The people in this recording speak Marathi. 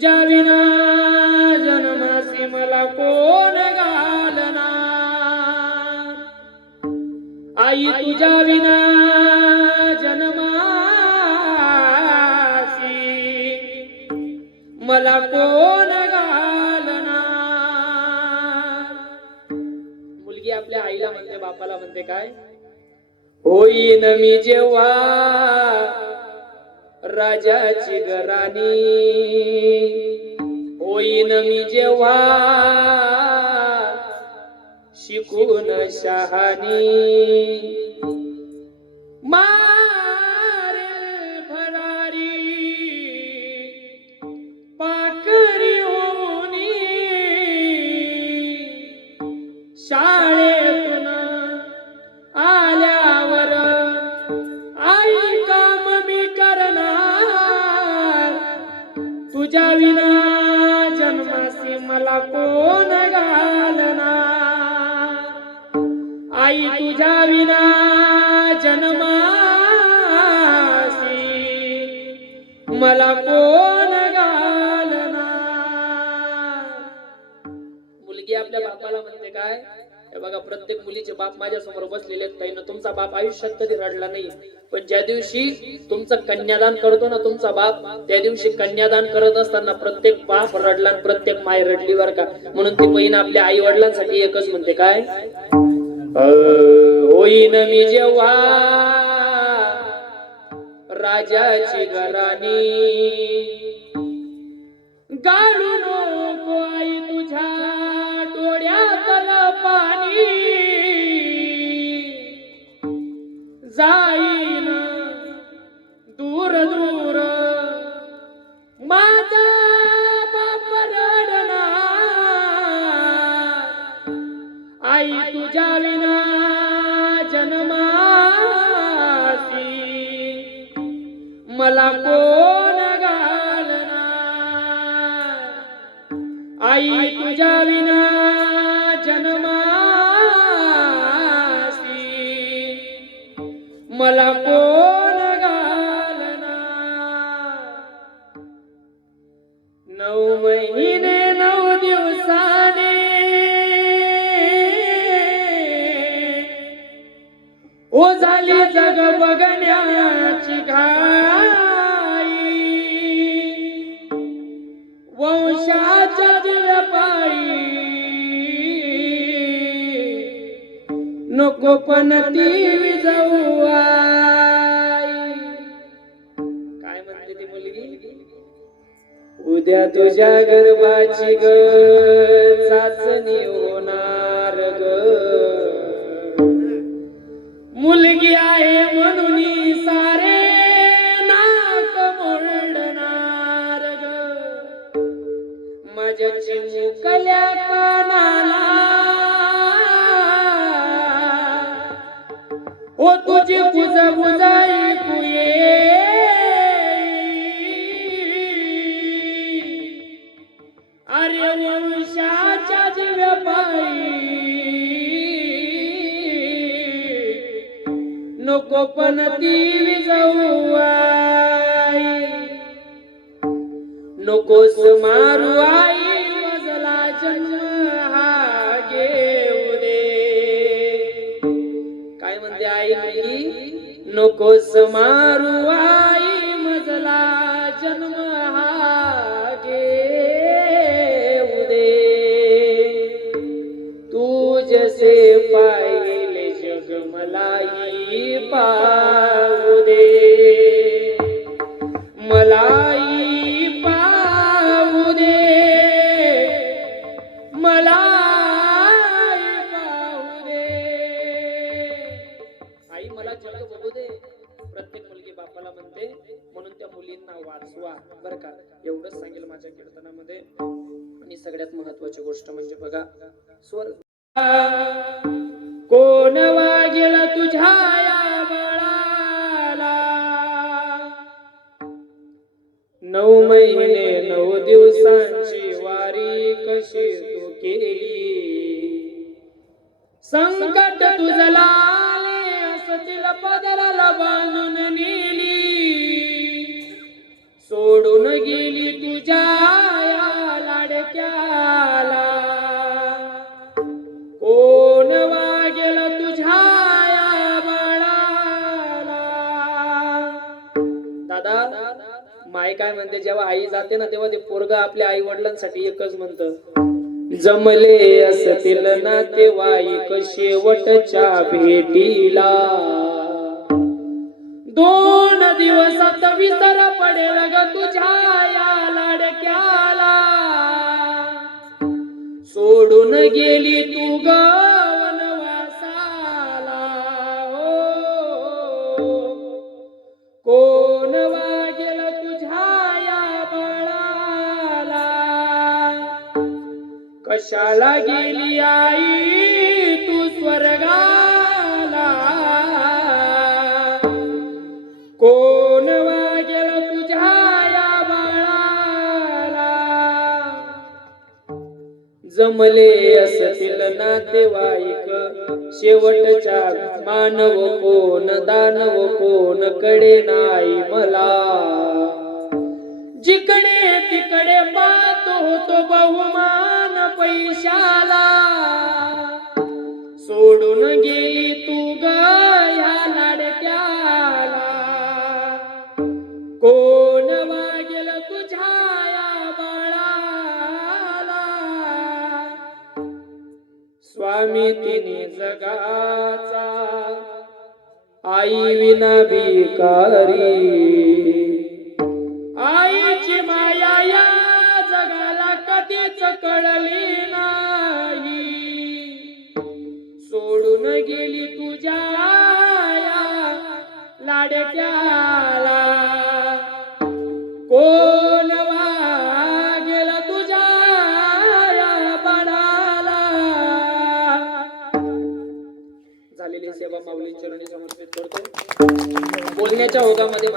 तुझ्या विना जन्मासी मला कोण घालणार? आई तुझ्या विना जन्मासी मला कोण घालणार? मुलगी आपल्या आईला म्हणते बापाला म्हणते काय? होईन मी जेव्हा राजाची गराणी होईन मी जेव्हा शिकून शहाणी. तुझ्या विना जन्मासी. मला कोण मुलगी आपल्या बापाला म्हणते काय? बघा प्रत्येक मुलीचे बाप माझ्यासमोर बसलेले आहेत ताईनं. तुमचा बाप आयुष्यात कधी रडला नाही. पण ज्या दिवशी तुमचं कन्यादान करतो ना तुमचा बाप त्या दिवशी कन्यादान करत असताना प्रत्येक बाप रडला आणि प्रत्येक माय रडली बर का. म्हणून ती बहीण आपल्या आई वडिलांसाठी एकच म्हणते काय? होईन मी जेव्हा राजाची घराणी. गाळू आई तुझ्या विना जन्मासी. मला कोण घालणार? नऊ महिने नऊ दिवसाने. ओ झाली जग बघण्याची घाई. वंशाच्या पण ती. काय म्हणते ती मुलगी? उद्या तुझ्या गर्भाची ग चाचणी होणार ग. मुलगी आहे म्हणून सारे नाक मोडणार ग. माझ्या चिमुकल्या पण ती विजवू आई नकोस मारू आई मजला जन्म हा घेऊ दे. काय म्हणते आई मुलगी? नकोस मारू आई मला जग बघू दे. प्रत्येक मुलगी बापाला म्हणते म्हणून त्या मुलींना वाचवा. बरं का? एवढंच सांगेल माझ्या कीर्तनामध्ये. आणि सगळ्यात महत्वाची गोष्ट म्हणजे बघा स्वर. कोण वागेल तुझ्या नऊ महिने नऊ दिवसांची वारी कशी तू केली? संकट तुझला पदराला बांधून नेली. सोडून गेली तुझ्या लाडक्याला. कोण वागेल तुझ्या बाळाला? दादा माय काय म्हणते जेव्हा आई जाते ना तेव्हा ते पोरग आपल्या आई वडिलांसाठी एकच म्हणतं जमले असतील ना ते वाईक शेवटच्या भेटीला. दोन दिवसात विसर पडेल ग तुझ्या या लाडक्याला. सोडून गेली तू ग हो. कोण या कशाला गेली आई तू स्वर्गा जमले असतील नातेवाईक. शेवटच्या मानव कोण दानव कोणकडे नाही मला. जिकडे तिकडे पाहतो होतो बहुमान पैशा. स्वामी तिने जगाचा. आई विना भिकारी आईची माया या जगाला कधीच कळली नाही. सोडून गेली तुझ्या या लाडक्याला. कोण महिन्याच्या ओघामध्ये माझी